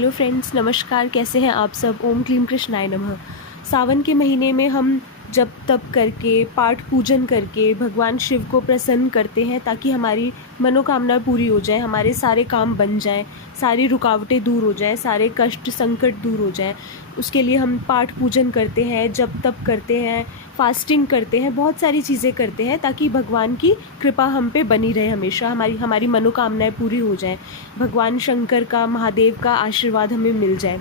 Hello friends, नमस्कार। कैसे हैं आप सब? ओम क्लीम कृष्णाय नमः। सावन के महीने में हम जप तप करके पाठ पूजन करके भगवान शिव को प्रसन्न करते हैं ताकि हमारी मनोकामना पूरी हो जाए, हमारे सारे काम बन जाएं, सारी रुकावटें दूर हो जाएं, सारे कष्ट संकट दूर हो जाएं। उसके लिए हम पाठ पूजन करते हैं, जप तप करते हैं, फास्टिंग करते हैं, बहुत सारी चीज़ें करते हैं ताकि भगवान की कृपा हम पे बनी रहे, हमेशा हमारी हमारी मनोकामनाएं पूरी हो जाएं, भगवान शंकर का, महादेव का आशीर्वाद हमें मिल जाए।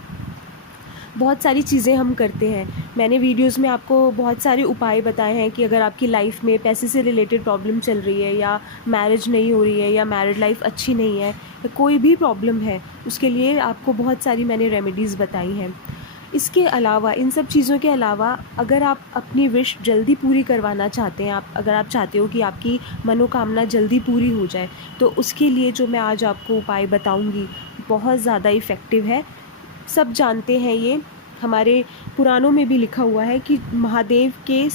बहुत सारी चीज़ें हम करते हैं। मैंने वीडियोस में आपको बहुत सारे उपाय बताए हैं कि अगर आपकी लाइफ में पैसे से रिलेटेड प्रॉब्लम चल रही है, या मैरिज नहीं हो रही है, या मैरिड लाइफ अच्छी नहीं है, या कोई भी प्रॉब्लम है, उसके लिए आपको बहुत सारी मैंने रेमेडीज़ बताई हैं। इसके अलावा, इन सब चीज़ों के अलावा, अगर आप अपनी विश जल्दी पूरी करवाना चाहते हैं, अगर आप चाहते हो कि आपकी मनोकामना जल्दी पूरी हो जाए, तो उसके लिए जो मैं आज आपको उपाय बताऊंगी बहुत ज़्यादा इफ़ेक्टिव है। सब जानते हैं, ये हमारे पुराणों में भी लिखा हुआ है कि महादेव के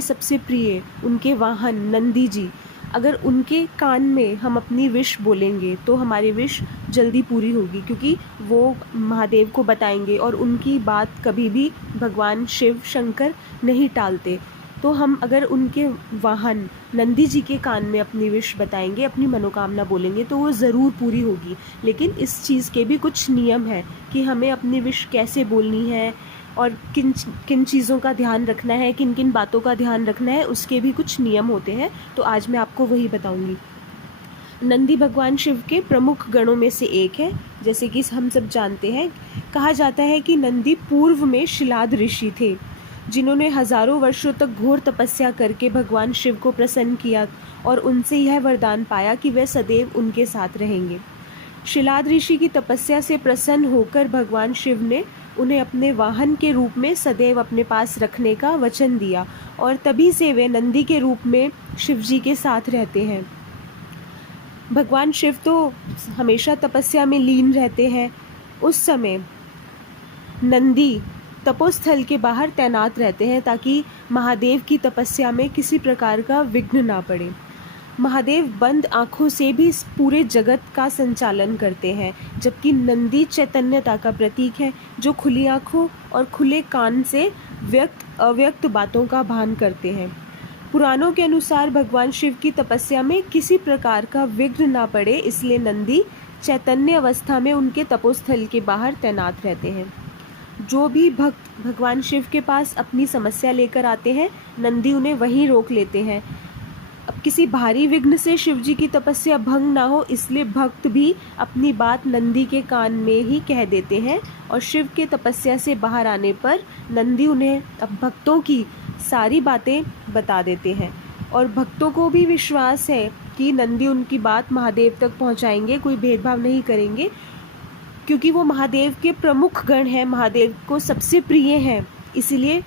सबसे प्रिय उनके वाहन नंदी जी, अगर उनके कान में हम अपनी विश बोलेंगे तो हमारी विश जल्दी पूरी होगी, क्योंकि वो महादेव को बताएंगे और उनकी बात कभी भी भगवान शिव शंकर नहीं टालते। तो हम अगर उनके वाहन नंदी जी के कान में अपनी विश बताएंगे, अपनी मनोकामना बोलेंगे, तो वो ज़रूर पूरी होगी। लेकिन इस चीज़ के भी कुछ नियम हैं कि हमें अपनी विश कैसे बोलनी है और किन किन चीज़ों का ध्यान रखना है, किन किन बातों का ध्यान रखना है, उसके भी कुछ नियम होते हैं। तो आज मैं आपको वही बताऊंगी। नंदी भगवान शिव के प्रमुख गणों में से एक है। जैसे कि हम सब जानते हैं, कहा जाता है कि नंदी पूर्व में शिलाद ऋषि थे, जिन्होंने हजारों वर्षों तक घोर तपस्या करके भगवान शिव को प्रसन्न किया और उनसे यह वरदान पाया कि वे सदैव उनके साथ रहेंगे। शिलाद ऋषि की तपस्या से प्रसन्न होकर भगवान शिव ने उन्हें अपने वाहन के रूप में सदैव अपने पास रखने का वचन दिया, और तभी से वे नंदी के रूप में शिव जी के साथ रहते हैं। भगवान शिव तो हमेशा तपस्या में लीन रहते हैं। उस समय नंदी तपोस्थल के बाहर तैनात रहते हैं ताकि महादेव की तपस्या में किसी प्रकार का विघ्न ना पड़े। महादेव बंद आँखों से भी इस पूरे जगत का संचालन करते हैं, जबकि नंदी चैतन्यता का प्रतीक है, जो खुली आँखों और खुले कान से व्यक्त अव्यक्त बातों का भान करते हैं। पुराणों के अनुसार भगवान शिव की तपस्या में किसी प्रकार का विघ्न ना पड़े, इसलिए नंदी चैतन्य अवस्था में उनके तपोस्थल के बाहर तैनात रहते हैं। जो भी भक्त भगवान शिव के पास अपनी समस्या लेकर आते हैं, नंदी उन्हें वहीं रोक लेते हैं। अब किसी भारी विघ्न से शिव जी की तपस्या भंग ना हो, इसलिए भक्त भी अपनी बात नंदी के कान में ही कह देते हैं, और शिव के तपस्या से बाहर आने पर नंदी उन्हें अब भक्तों की सारी बातें बता देते हैं। और भक्तों को भी विश्वास है कि नंदी उनकी बात महादेव तक पहुंचाएंगे, कोई भेदभाव नहीं करेंगे, क्योंकि वो महादेव के प्रमुख गण हैं, महादेव को सबसे प्रिय हैं, इसीलिए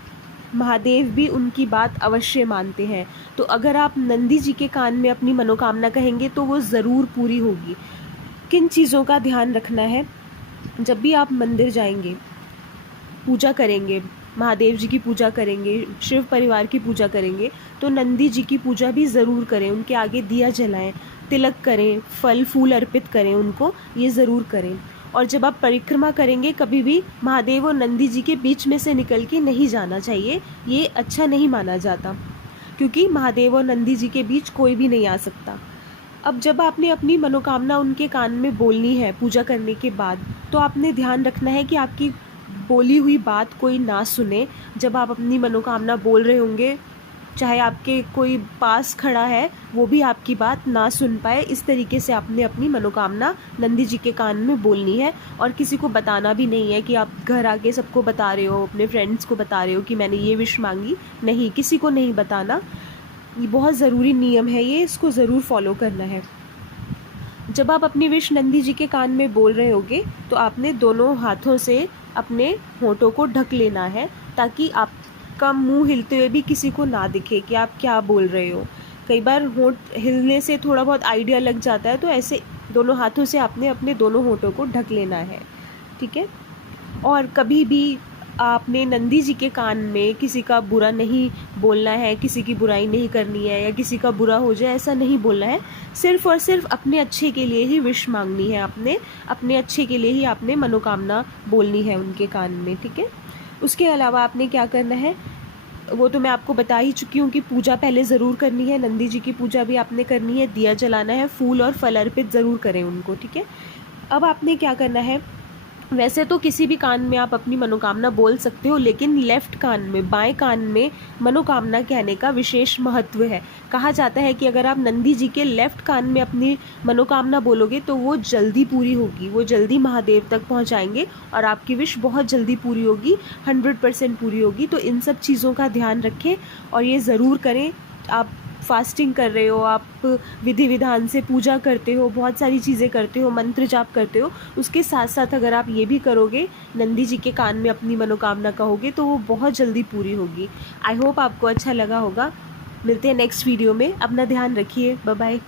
महादेव भी उनकी बात अवश्य मानते हैं। तो अगर आप नंदी जी के कान में अपनी मनोकामना कहेंगे तो वो ज़रूर पूरी होगी। किन चीज़ों का ध्यान रखना है? जब भी आप मंदिर जाएंगे, पूजा करेंगे, महादेव जी की पूजा करेंगे, शिव परिवार की पूजा करेंगे, तो नंदी जी की पूजा भी ज़रूर करें, उनके आगे दिया जलाएं, तिलक करें, फल फूल अर्पित करें उनको, ये ज़रूर करें। और जब आप परिक्रमा करेंगे, कभी भी महादेव और नंदी जी के बीच में से निकल के नहीं जाना चाहिए, ये अच्छा नहीं माना जाता, क्योंकि महादेव और नंदी जी के बीच कोई भी नहीं आ सकता। अब जब आपने अपनी मनोकामना उनके कान में बोलनी है पूजा करने के बाद, तो आपने ध्यान रखना है कि आपकी बोली हुई बात कोई ना सुने। जब आप अपनी मनोकामना बोल रहे होंगे, चाहे आपके कोई पास खड़ा है, वो भी आपकी बात ना सुन पाए, इस तरीके से आपने अपनी मनोकामना नंदी जी के कान में बोलनी है। और किसी को बताना भी नहीं है कि आप घर आके सबको बता रहे हो, अपने फ्रेंड्स को बता रहे हो कि मैंने ये विश मांगी। नहीं, किसी को नहीं बताना। ये बहुत ज़रूरी नियम है, ये इसको ज़रूर फॉलो करना है। जब आप अपनी विश नंदी जी के कान में बोल रहे होगे, तो आपने दोनों हाथों से अपने होंठों को ढक लेना है, ताकि आपका मुंह हिलते हुए भी किसी को ना दिखे कि आप क्या बोल रहे हो। कई बार होंठ हिलने से थोड़ा बहुत आइडिया लग जाता है, तो ऐसे दोनों हाथों से आपने अपने दोनों होंठों को ढक लेना है, ठीक है। और कभी भी आपने नंदी जी के कान में किसी का बुरा नहीं बोलना है, किसी की बुराई नहीं करनी है या किसी का बुरा हो जाए ऐसा नहीं बोलना है। सिर्फ़ और सिर्फ अपने अच्छे के लिए ही विश मांगनी है, अपने अच्छे के लिए ही आपने मनोकामना बोलनी है उनके कान में, ठीक है। उसके अलावा आपने क्या करना है वो तो मैं आपको बता ही चुकी हूँ कि पूजा पहले ज़रूर करनी है, नंदी जी की पूजा भी आपने करनी है, दिया जलाना है, फूल और फल अर्पित ज़रूर करें उनको, ठीक है। अब आपने क्या करना है, वैसे तो किसी भी कान में आप अपनी मनोकामना बोल सकते हो, लेकिन लेफ़्ट कान में, बाएं कान में मनोकामना कहने का विशेष महत्व है। कहा जाता है कि अगर आप नंदी जी के लेफ़्ट कान में अपनी मनोकामना बोलोगे तो वो जल्दी पूरी होगी, वो जल्दी महादेव तक पहुंचाएंगे और आपकी विश बहुत जल्दी पूरी होगी, 100% पूरी होगी। तो इन सब चीज़ों का ध्यान रखें और ये ज़रूर करें। आप फास्टिंग कर रहे हो, आप विधि विधान से पूजा करते हो, बहुत सारी चीज़ें करते हो, मंत्र जाप करते हो, उसके साथ साथ अगर आप ये भी करोगे, नंदी जी के कान में अपनी मनोकामना कहोगे तो वो बहुत जल्दी पूरी होगी। आई होप आपको अच्छा लगा होगा। मिलते हैं नेक्स्ट वीडियो में। अपना ध्यान रखिए। Bye bye.